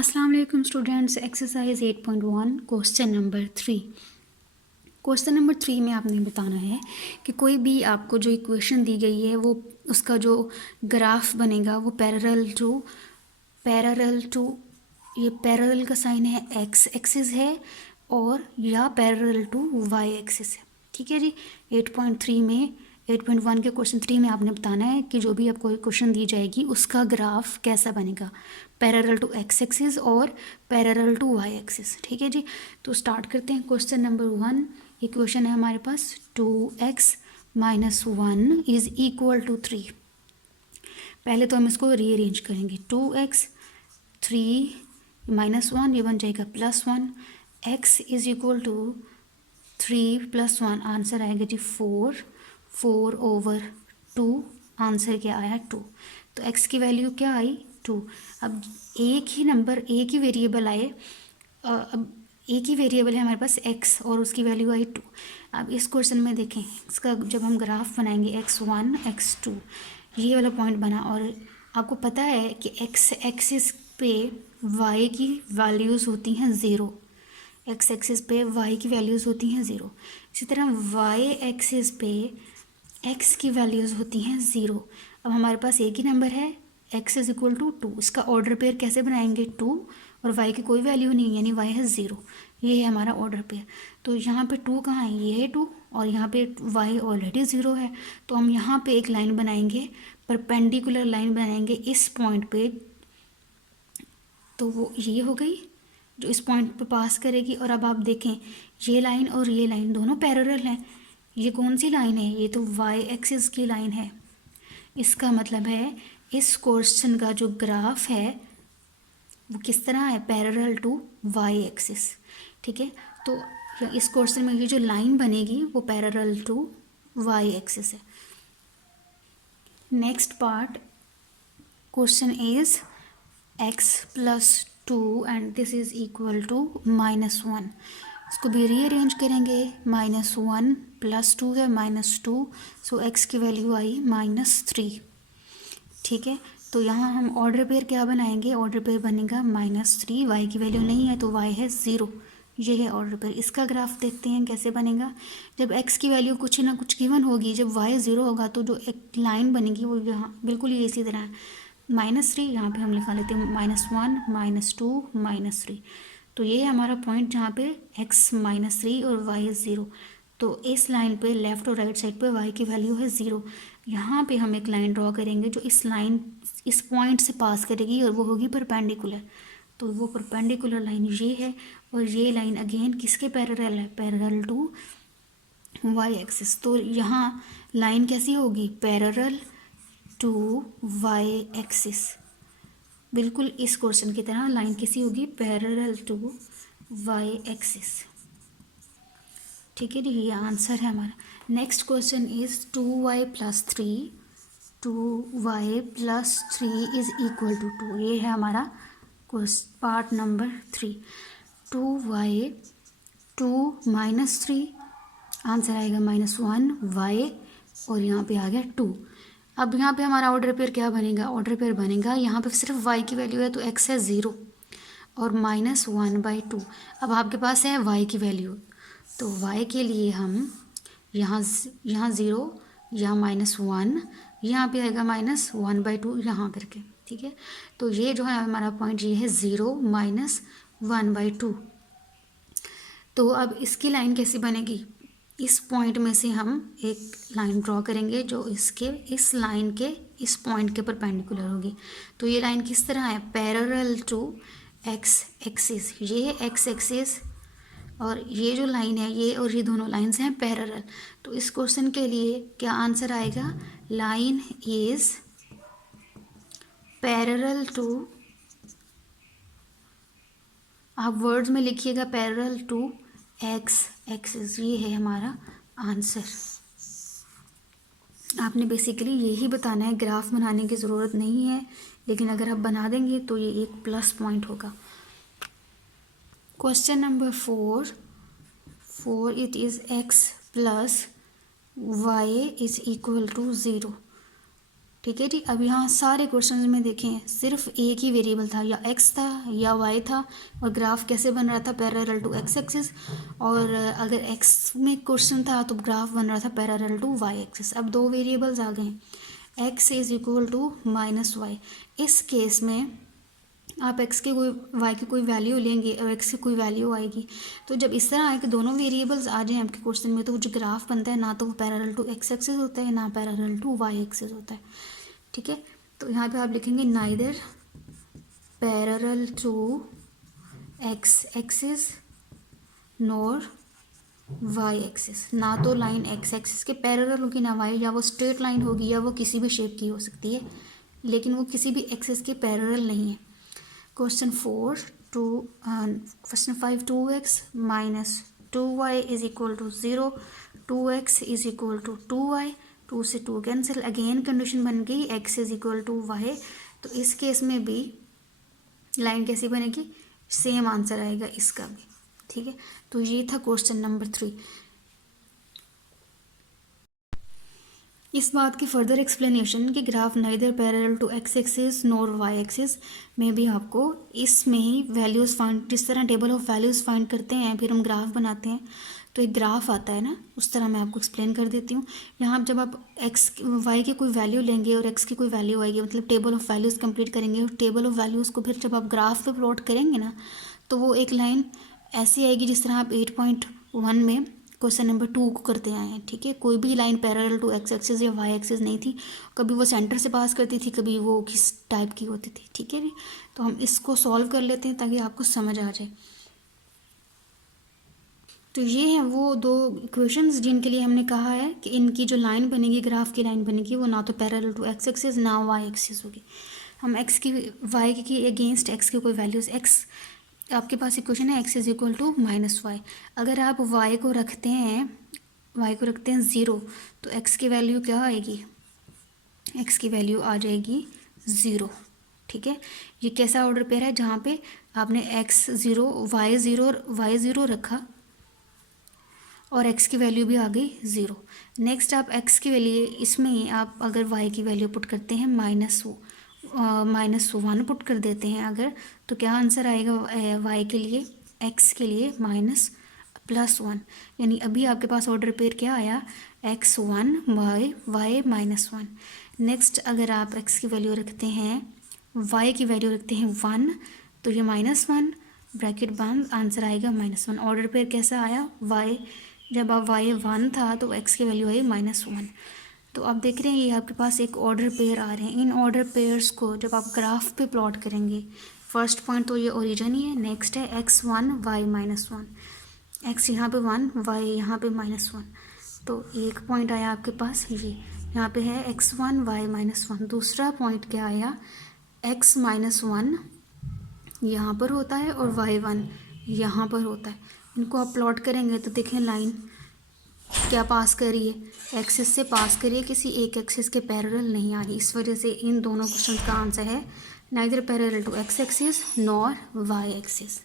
अस्सलाम वालेकुम students. Exercise 8.1 question number 3। Question number 3 में आपने बताना है कि कोई भी आपको जो इक्वेशन दी गई है वो उसका जो ग्राफ बनेगा वो पैरेलल टू ये पैरेलल का साइन है एक्स एक्सिस है और या पैरेलल टू वाई एक्सिस है। ठीक है जी। 8.3 में 8.1 के क्वेश्चन 3 में आपने बताना है कि जो भी आपको क्वेश्चन दी जाएगी उसका ग्राफ कैसा बनेगा, पैरेलल टू एक्स एक्सिस और पैरेलल टू वाई एक्सिस। ठीक है जी। तो स्टार्ट करते हैं। क्वेश्चन नंबर 1 इक्वेशन है हमारे पास 2x - 1 इज इक्वल टू 3। पहले तो हम इसको रीअरेंज करेंगे। 2x 3 - 1 ये बन जाएगा +1। x is equal to 3 + 1 answer आएगा जी 4/2। आंसर क्या आया 2। तो x की वैल्यू क्या आई 2। अब एक ही वेरिएबल आए। अब एक ही वेरिएबल है हमारे पास x और उसकी वैल्यू आई 2। अब इस क्वेश्चन में देखें, इसका जब हम ग्राफ बनाएंगे x1 x2 ये वाला पॉइंट बना और आपको पता है कि x एक्सिस पे y की वैल्यूज़ होती हैं 0। x एक्सिस पे y की वैल्यूज़ होती हैं 0। इसी तरह y एक्सिस पे x की वैल्यूज़ होती हैं 0। अब हमारे पास एक ही नंबर है x इज इक्वल टू 2। इसका ऑर्डर पेयर कैसे बनाएंगे 2 और y की कोई वैल्यू नहीं यानी y है 0। ये है हमारा ऑर्डर पेयर। तो यहाँ पे 2 कहाँ है, ये है 2 और यहाँ पे y ऑलरेडी 0 है। तो हम यहाँ पे एक लाइन बनाएंगे, परपेंडिकुलर लाइन बनाएंगे इस पॉइंट पे। तो वो ये हो गई जो इस पॉइंट पे पास करेगी। और अब आप देखें ये लाइन और ये लाइन दोनों पैरेलल हैं। ये कौन सी लाइन है, ये तो y एक्सिस की लाइन है। इसका मतलब है इस क्वेश्चन का जो ग्राफ है वो किस तरह है, पैरेलल टू वाई एक्सिस। ठीक है। तो इस क्वेश्चन में ये जो लाइन बनेगी वो पैरेलल टू वाई एक्सिस है। Next part question is x + 2 and this is equal to -1। इसको भी रीअरेंज करेंगे। -1 + 2 है -2, सो x की वैल्यू आई -3। ठीक है। तो यहाँ हम ऑर्डर पेयर क्या बनाएंगे, ऑर्डर पेयर बनेगा -3। y की वैल्यू नहीं है तो y है 0। ये है ऑर्डर पेयर। इसका ग्राफ देखते हैं कैसे बनेगा। जब x की वैल्यू कुछ ना कुछ गिवन होगी, जब y 0 होगा तो जो एक लाइन बनेगी वो यहाँ बिल्कुल ये इसी तरह है। -3 यहाँ पे हम लिखा लेते हैं -1 -2 -3। तो ये है हमारा पॉइंट जहाँ पे x -3 और y है 0। तो इस लाइन पे लेफ़्ट और राइट साइड पे y की वैल्यू है 0। यहाँ पे हम एक लाइन ड्रॉ करेंगे जो इस पॉइंट से पास करेगी और वो होगी परपेंडिकुलर। तो वो परपेंडिकुलर लाइन ये है और ये लाइन अगेन किसके पैरेलल है, पैरेलल टू y एक्सिस। तो यहाँ लाइन कैसी होगी, पैरेलल टू y एक्सिस। बिल्कुल इस क्वेश्चन की तरह लाइन कैसी होगी, पैरेलल टू y एक्सिस। ठीक है जी, ये आंसर है हमारा। Next question is 2y + 3 2y + 3 is equal to 2। ये है हमारा पार्ट नंबर 3। 2y 2 - 3 आंसर आएगा -1 y और यहाँ पे आ गया 2। अब यहाँ पे हमारा ऑर्डर पेयर क्या बनेगा, ऑर्डर पेयर बनेगा यहाँ पे सिर्फ y की वैल्यू है तो x है 0 और -1/2। अब आपके पास है y की वैल्यू, तो y के लिए हम यहाँ 0 यहाँ -1 यहाँ पे आएगा -1/2 यहाँ करके। ठीक है। तो ये जो है हमारा पॉइंट ये है 0 -1/2। तो अब इसकी लाइन कैसी बनेगी, इस पॉइंट में से हम एक लाइन ड्रॉ करेंगे जो इस लाइन के इस पॉइंट के परपेंडिकुलर होगी। तो ये लाइन किस तरह है, पैरेलल टू x एक्सिस। ये है x एक्सिस और ये जो लाइन है ये और ये दोनों लाइंस हैं पैरेलल। तो इस क्वेश्चन के लिए क्या आंसर आएगा, लाइन इज पैरेलल टू, आप वर्ड्स में लिखिएगा पैरेलल टू x एक्सिस। ये है हमारा आंसर। आपने बेसिकली यही बताना है, ग्राफ बनाने की ज़रूरत नहीं है, लेकिन अगर आप बना देंगे तो ये एक प्लस पॉइंट होगा। Question number 4 it is x + y is equal to 0। ठीक है जी। अब यहाँ सारे क्वेश्चंस में देखें सिर्फ एक ही वेरिएबल था, या एक्स था या वाई था, और ग्राफ कैसे बन रहा था, पैरेलल टू एक्स एक्सिस। और अगर एक्स में क्वेश्चन था तो ग्राफ बन रहा था पैरेलल टू वाई एक्सिस। अब दो वेरिएबल्स आ गए, x is equal to minus y. इस केस में आप एक्स के कोई वाई की कोई वैल्यू लेंगे और एक्स की कोई वैल्यू आएगी, तो जब इस तरह आए कि दोनों वेरिएबल्स आ जाएं आपके क्वेश्चन में, तो वो जो ग्राफ बनता है ना तो वो पैरेलल टू एक्स एक्सिस होता है ना पैरेलल टू वाई एक्सिस होता है। ठीक है, तो यहाँ पे आप लिखेंगे neither parallel to x axis nor y axis. ना तो लाइन एक्स एक्सिस के पैरेलल होगी ना वाई, या वो स्ट्रेट लाइन होगी या वो किसी भी शेप की हो सकती है, लेकिन वो किसी भी एक्सिस के पैरेलल नहीं है। Question 5 2x minus 2y is equal to 0, 2x is equal to 2y, 2 से 2 कैंसिल, अगेन कंडीशन बन गई x is equal to y। तो इस केस में भी लाइन कैसी बनेगी, सेम आंसर आएगा इसका भी। ठीक है, तो ये था क्वेश्चन नंबर 3। इस बात की फर्दर एक्सप्लेनेशन कि graph neither parallel to x axis nor y axis में भी आपको इसमें ही वैल्यूज़ फाइंड, जिस तरह टेबल ऑफ वैल्यूज़ फाइंड करते हैं फिर हम ग्राफ बनाते हैं तो एक ग्राफ आता है ना, उस तरह मैं आपको एक्सप्लेन कर देती हूँ। यहाँ जब आप एक्स वाई की कोई वैल्यू लेंगे और एक्स की कोई वैल्यू आएगी, मतलब टेबल ऑफ वैल्यूज़ कंप्लीट करेंगे, और टेबल ऑफ वैल्यूज़ को फिर जब आप ग्राफ पे प्लॉट करेंगे ना, तो वो एक लाइन ऐसी आएगी जिस तरह आप 8.1 में क्वेश्चन नंबर 2 को करते आए हैं। ठीक है, कोई भी line parallel to x axis या वाई एक्सिस नहीं थी, कभी वो सेंटर से पास करती थी, कभी वो किस टाइप की होती थी। ठीक है जी, तो हम इसको सॉल्व कर लेते हैं ताकि आपको समझ आ जाए। तो ये हैं वो दो इक्वेशंस जिनके लिए हमने कहा है कि इनकी जो लाइन बनेगी, ग्राफ की लाइन बनेगी, वो ना तो पैरेलल टू एक्स एक्सिस ना वाई एक्सिस होगी। हम एक्स की वाई की अगेंस्ट एक्स की कोई वैल्यूज़, एक्स आपके पास इक्वेशन है x is equal to minus y. अगर आप वाई को रखते हैं 0, तो एक्स की वैल्यू क्या आएगी, एक्स की वैल्यू आ जाएगी 0। ठीक है, ये कैसा ऑर्डर पेयर है जहाँ पे आपने एक्स 0 वाई ज़ीरो रखा और एक्स की वैल्यू भी आ गई 0। नेक्स्ट आप एक्स की वैल्यू, इसमें आप अगर वाई की वैल्यू पुट करते हैं -1 पुट कर देते हैं अगर, तो क्या आंसर आएगा वाई के लिए, एक्स के लिए -+1। यानी अभी आपके पास ऑर्डर पेयर क्या आया, x1 वाई -1। नेक्स्ट अगर आप एक्स की वैल्यू रखते हैं, वाई की वैल्यू रखते हैं 1, तो ये -1 ब्रैकेट बंद, आंसर आएगा -1। ऑर्डर पेयर कैसा आया, वाई जब आप वाई 1 था तो एक्स की वैल्यू आई -1। तो आप देख रहे हैं ये आपके पास एक ऑर्डर पेयर आ रहे हैं। इन ऑर्डर पेयर्स को जब आप ग्राफ पे प्लॉट करेंगे, फर्स्ट पॉइंट तो ये ओरिजिन ही है, नेक्स्ट है x1 y -1, x यहाँ पे 1 y यहाँ पे -1, तो एक पॉइंट आया आपके पास ये, यहाँ पे है x1 y -1। दूसरा पॉइंट क्या आया, x -1 यहाँ पर होता है और y1 यहाँ पर होता है। इनको आप प्लॉट करेंगे तो देखें लाइन क्या पास कर रही है, एक्सिस से पास करिए, किसी एक एक्सिस के पैरेलल नहीं आ रही। इस वजह से इन दोनों क्वेश्चन का आंसर है neither parallel to x axis nor y axis.